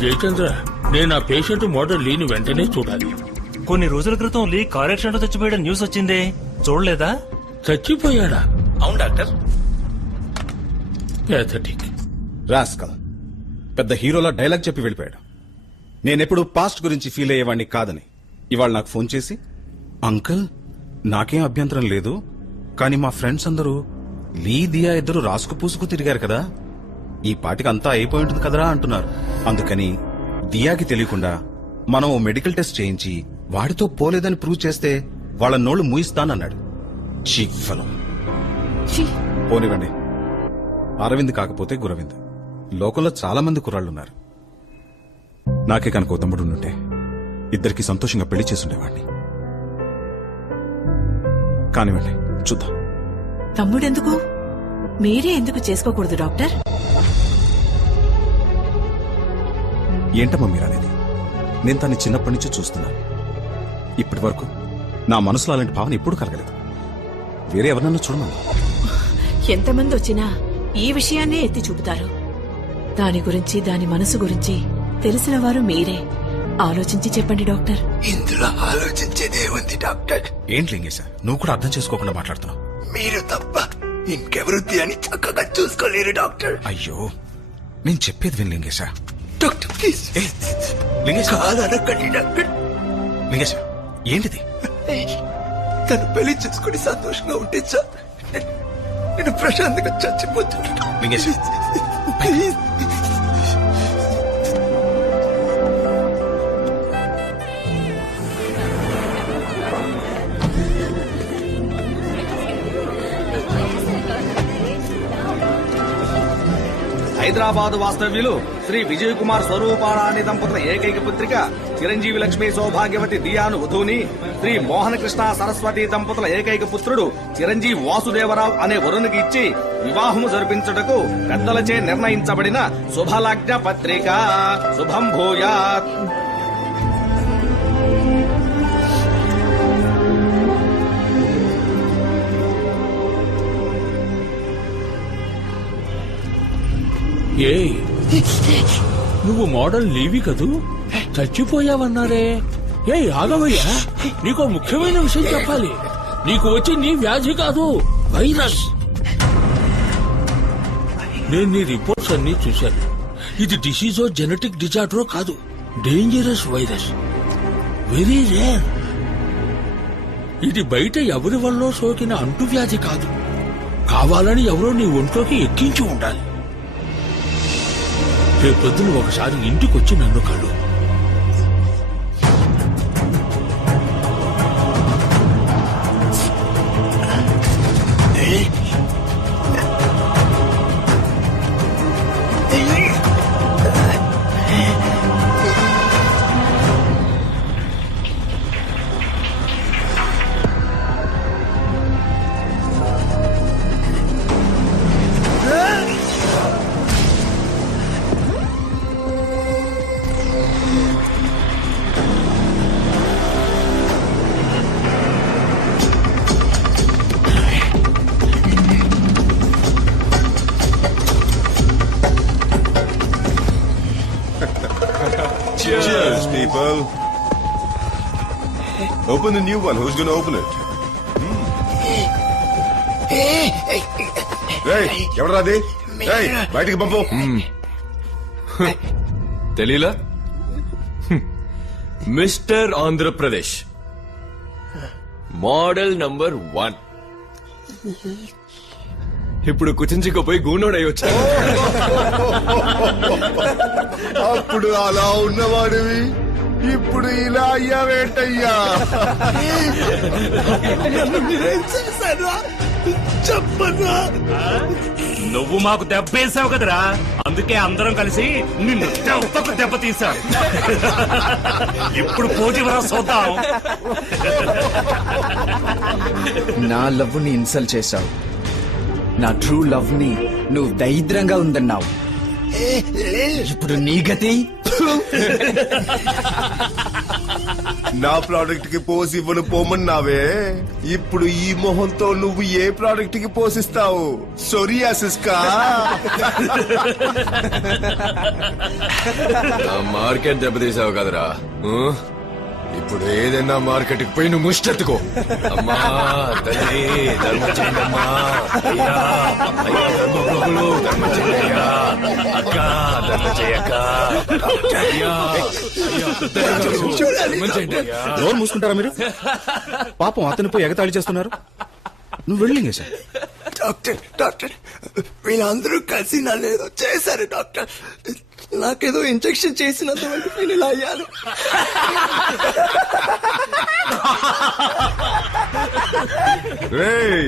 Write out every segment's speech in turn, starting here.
జయచంద్ర, నేను ఆ patient model లీని వెంటనే చూడాలి. కొన్ని రోజుల క్రితం లీ కార్ యాక్సిడెంట్ చచ్చిపోయాడు న్యూస్ వచ్చిందే, చూడలేదా? చచ్చిపోయాడా? అవును డాక్టర్. ప్యాథటిక్. రాస్కల్ పెద్ద హీరోలా డైలాగ్ చెప్పి వెళ్ళిపోయాడు. నేనెప్పుడు పాస్ట్ గురించి ఫీల్ అయ్యేవాడిని కాదని ఇవాళ నాకు ఫోన్ చేసి, అంకుల్ నాకేం అభ్యంతరం లేదు, కానీ మా ఫ్రెండ్స్ అందరూ లీ దియా ఇద్దరు రాసుకు పూసుకు తిరిగారు కదా, ఈ పాటికి అంతా అయిపోయి ఉంటుంది కదరా అంటున్నారు. అందుకని దియాకి తెలియకుండా మనం ఓ మెడికల్ టెస్ట్ చేయించి వాడితో పోలేదని ప్రూవ్ చేస్తే వాళ్ళ నోళ్లు మూయిస్తానన్నాడు. Cheap fellow. పోనివ్వండి, అరవింద్ కాకపోతే గురవింద్. లోకంలో చాలా మంది కుర్రాళ్లున్నారు. నాకే కనుక ఓ తమ్ముడు ఉంటే ఇద్దరికి సంతోషంగా పెళ్లి చేసుండేవాడిని. కానివ్వండి, చూద్దాం. తమ్ముడెందుకు? మీరే ఎందుకు చేసుకోకూడదు డాక్టర్? ఏంటమ్మా మీరనేది? నేను తన్ని చిన్నప్పటి నుంచి చూస్తున్నాను. ఇప్పటి వరకు నా మనసులో అలాంటి భావన ఎప్పుడు కలగలేదు. వేరే ఎవరన్నా చూడమన్నా. ఎంతమంది వచ్చినా ఈ విషయాన్నే ఎత్తి చూపుతారు. దాని గురించి, దాని మనసు గురించి తెలిసిన వారు మీరే. ఆలోచించి చెప్పండి డాక్టర్. ఇందులో ఆలోచించేదే ఉంది డాక్టర్. ఏంటి లింగేశ, నువ్వు కూడా అర్థం చేసుకోకుండా మాట్లాడుతున్నావు. మీరు తప్ప ఇంకెవరు అని చక్కగా చూసుకోలేరు డాక్టర్. అయ్యో, నేను చెప్పేది విను లింగేశ. Doctor please. లింగేశ, కాదనకండి డాక్టర్. లింగేశ ఏంటిది? తను పెళ్లి చేసుకుని సంతోషంగా ఉంటే సార్, నేను ప్రశాంతంగా చచ్చిపోతున్నాను. లింగేశ హైదరాబాద్ వాస్తవ్యులు శ్రీ విజయ్ కుమార్ స్వరూపారాణి దంపతుల ఏకైక పుత్రిక చిరంజీవి లక్ష్మీ సౌభాగ్యవతి దియాను వధూని, శ్రీ మోహన కృష్ణ సరస్వతి దంపతుల ఏకైక పుత్రుడు చిరంజీవి వాసుదేవరావు అనే వరునికి ఇచ్చి వివాహము జరిపించుటకు పెద్దలచే నిర్ణయించబడిన శుభలగ్న పత్రిక. శుభం భూయాత్. ఏయ్, నువ్వు మోడల్ లీవి కదూ? చచ్చిపోయావన్నారే. ఏయ్ ఆగవయ్యా, నీకో ముఖ్యమైన విషయం చెప్పాలి. నీకు వచ్చి నీ వ్యాధి కాదు, వైరస్. నేను నీ రిపోర్ట్స్ అన్ని చూశాను. ఇది డిసీజో జెనెటిక్ డిజార్డరో కాదు, డేంజరస్ వైరస్, వెరీ రేర్. ఇది బయట ఎవరి వల్ల సోకిన అంటువ్యాధి కాదు. కావాలని ఎవరో నీ ఒంట్లోకి ఎక్కించి ఉండాలి. రేపొద్దున ఒకసారి ఇంటికొచ్చి నన్ను కలు. Cheers, people. Open the new one. Who's going to open it? Hey, ఎవరది? Hey, బయటికి పంపు. తెలీలా? Mister Andhra Pradesh model number 1. ఇప్పుడు కుచించుకుపోయి గూనోడై వచ్చా. అప్పుడు అలా ఉన్నవాడివి, ఇప్పుడు ఇలా అయ్యావేంటయ్యా? చెప్పన్నా, నువ్వు మాకు దెబ్బేసావు కదరా, అందుకే అందరం కలిసి నిన్ను దెబ్బ తీసాం. ఇప్పుడు పూజ చూద్దాం. నా లవ్ ని ఇన్సల్ట్ చేశావు, నా ట్రూ లవ్ ని నువ్వు దరిద్రంగా ఉందన్నావు. ఇప్పుడు నీ గతి. నా ప్రోడక్ట్ కి పోసి ఇవ్వను పోమన్నావే, ఇప్పుడు ఈ మొహంతో నువ్వు ఏ ప్రోడక్ట్ కి పోసిస్తావు? సోరియాసిస్ కా? మార్కెట్ దెబ్బతీసావు కదరా. ఇప్పుడు ఏదైనా మార్కెట్ కి పోయి నువ్వు ముష్టెత్తుకో. అమ్మా తల్లి ధర్మం చేయండి అమ్మా. అయ్యా అయ్యా ధర్మప్రభులు ధర్మం చేయండి అయ్యా. అక్క ధర్మం చేయక్క. అయ్యా అయ్యా ధర్మం చేయండి అయ్యా. నోరు మూసుకుంటారా మీరు? పాపం అతను పోయి ఎగతాళి చేస్తున్నారు. నువ్వు వెళ్ళింగే సార్. డాక్టర్ డాక్టర్ వీళ్ళందరూ కలిసి నన్ను ఏదో చేశారు డాక్టర్. నాకేదో ఇంజెక్షన్ చేసినంత వరకు నేను ఇలా అయ్యాను. రేయ్,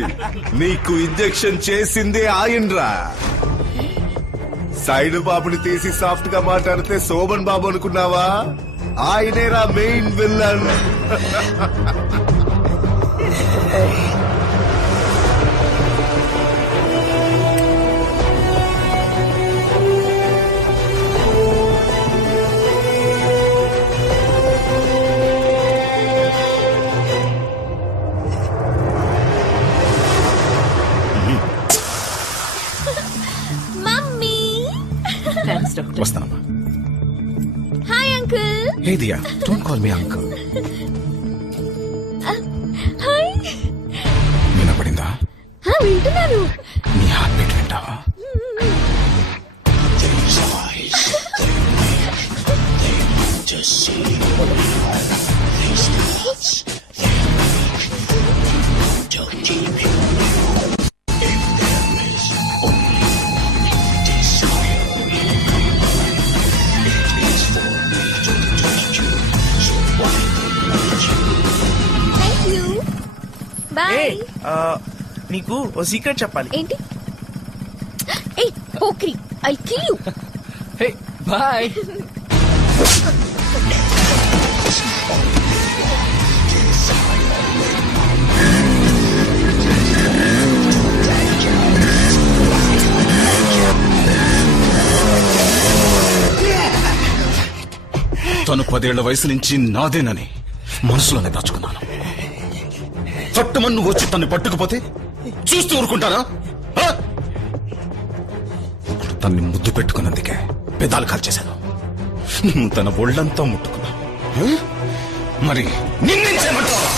నీకు ఇంజెక్షన్ చేసిందే ఆయన్రా. సైడ్ బాబుని తీసి సాఫ్ట్ గా మాట్లాడితే శోభన్ బాబు అనుకున్నావా? ఆయనేరా మెయిన్ విల్లన్. Thanks doctor. వస్తానమ్మా. Hi uncle. Hey Diya, don't call me uncle. Hi. వినపడిందా? వింటున్నాను. నీ హార్ట్ బీట్ వింటావా? Thank you. బాయ్. నీకు ఓ సీక్రెట్ చెప్పాలి. ఏంటి? ఏ పోక్రి, I kill you. Hey bye. తను 10 ఏళ్ల వయసు నుంచి నాదేనని మనసులోనే దాచుకున్నాను. పట్టుమని నువ్వు వచ్చి తన్ని పట్టుకుపోతే చూస్తూ ఊరుకుంటారా? తన్ని ముద్దు పెట్టుకున్నందుకే పెదాలు కాల్చేశాను. నువ్వు తన ఒళ్ళంతా ముట్టుకున్నా. మరి నిన్నేం చేయమంటావా?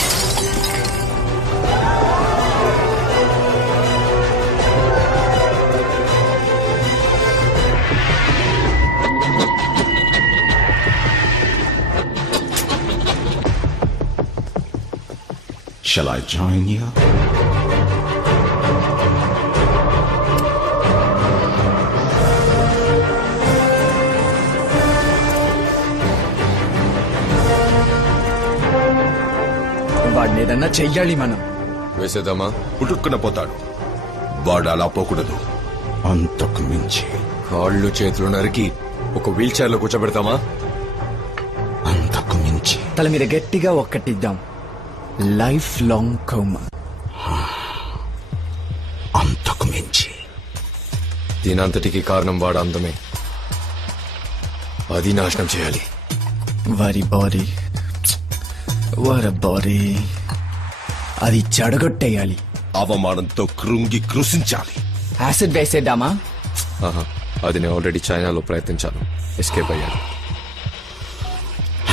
Shall I join you? వాడిని ఏదన్నా చెయ్యాలి మనం. వేసేద్దామా? పుట్టుక్కున పోతాడు. వాడు అలా పోకూడదు. అంతకు మించి కాళ్ళు చేతులు నరికి ఒక వీల్ చైర్ లో కూర్చోబెడతామా? అంతకు మించి తల మీద గట్టిగా ఒక్కటిద్దాం. Life long coma. అంతకు మించి దీనంతటికి కారణం వాడు అందమే. అది నాశనం చేయాలి. వారి బాడీ బాడీ అది చెడగొట్టేయాలి. అవమానంతో కృంగి కృషించాలి. యాసిడ్ వేసేద్దామా? ఆహా, అది నేను ఆల్రెడీ చైనాలో ప్రయత్నించాను. ఎస్కేప్ అయ్యాను.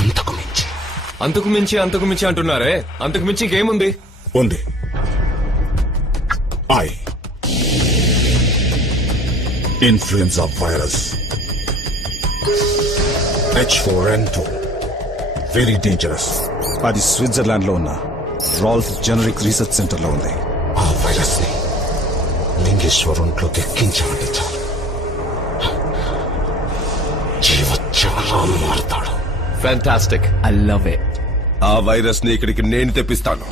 అంతకు మించి అంతకు మించి అంతకు మించి అంటున్నారే, అంతకు మించి ఇంకేముంది? ఉంది. Influenza virus H4N2 very dangerous. అది స్విట్జర్లాండ్ లో ఉన్న రాల్ఫ్ జెనరిక్ రీసెర్చ్ సెంటర్ లో ఉంది. ఆ వైరస్ ని లింగేశ్వర్ ఒంట్లోకి ఎక్కించాలంటే చాలు, జీవోత్సవంలా మారుతాడు. ఫ్యాంటాస్టిక్. I love it. ఆ వైరస్ ని ఇక్కడికి నేను తెప్పిస్తాను.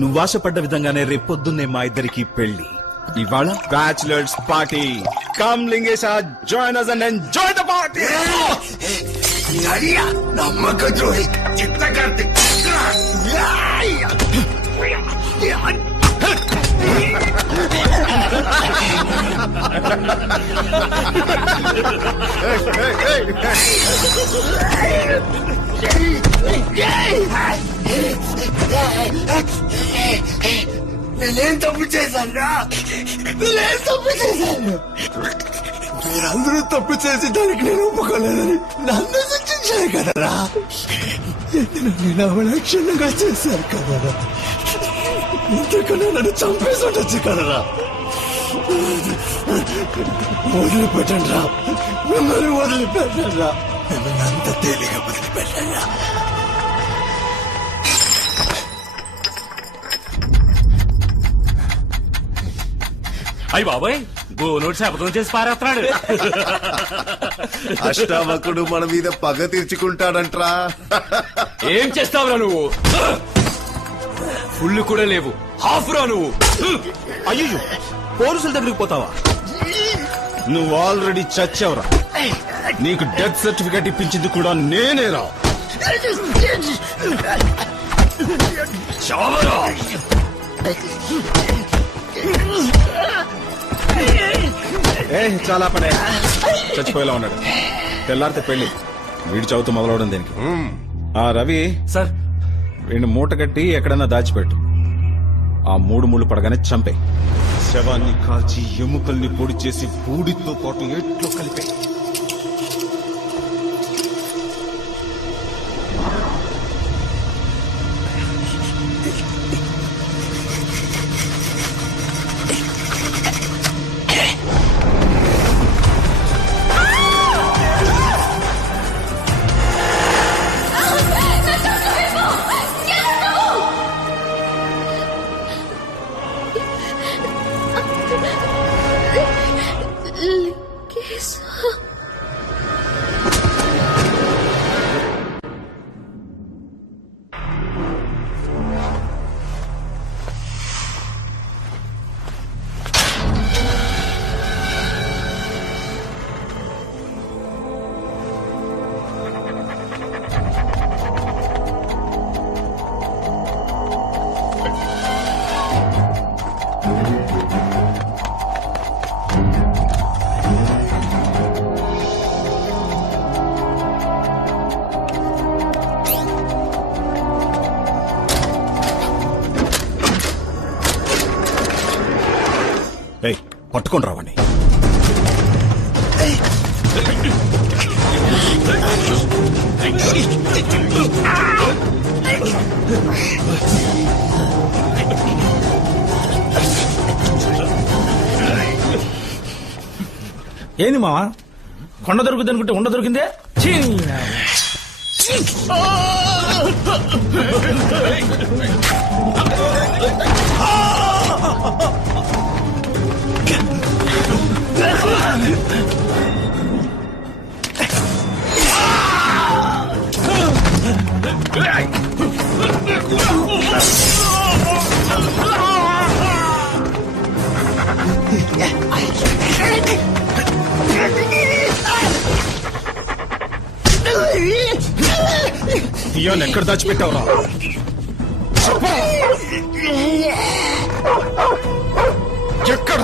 నువ్వు ఆశపడ్డ విధంగానే రేపొద్దున్నే మా ఇద్దరికి పెళ్లి. ఇవాళ bachelors party. Come Lingesha, join us and enjoy the party. నమ్మక ద్రోహి చిత్తకార్తి. నేనేం తప్పు చేశాను? మీరందరూ తప్పు చేసి దానికి నేను ఒప్పుకోలేదని నన్ను శిక్షించారు కదరా. నేను అవలక్షణంగా చేశాను కదరా. ఇంతకన్నా నన్ను చంపేసి ఉండొచ్చు కదరా. వదిలిపెట్టండి రా, మిమ్మల్ని వదిలిపెట్టండి రా, మిమ్మల్ని అంత తేలిగా వదిలిపెట్టండి రా. అయ్యి బాబాయ్, గోనోడు శపథం చేసి పారేస్తున్నాడు. అష్టావకుడు మన మీద పగ తీర్చుకుంటాడంట్రా. ఏం చేస్తావురా నువ్వు? ఫుల్ కూడా లేవు, హాఫ్ రా నువ్వు. అయ్యో, పోలీసుల దగ్గరికి పోతావా? నువ్వు ఆల్రెడీ చచ్చావురా. నీకు డెత్ సర్టిఫికేట్ ఇప్పించింది కూడా నేనేరా. చావరా. చాలా పడే, చచ్చిపోయేలా ఉన్నాడు. తెల్లారితే పెళ్లి, వీడి చదువుతూ మొదలవడం దేనికి? ఆ రవి సార్, వీడిని మూట కట్టి ఎక్కడన్నా దాచిపెట్టు. ఆ 3 ముళ్ళు పడగానే చంపే. శవాన్ని కాల్చి ఎముకల్ని పొడి చేసి బూడితో పాటు ఏట్లో కలిపే. పట్టుకొని రావండి. ఏంది మావా, కొండ దొరుకుతుంది అనుకుంటే ఉండ దొరికిందే. దియాన్ ఎక్కడ దాచిపెట్టావురా? ఎక్కడ?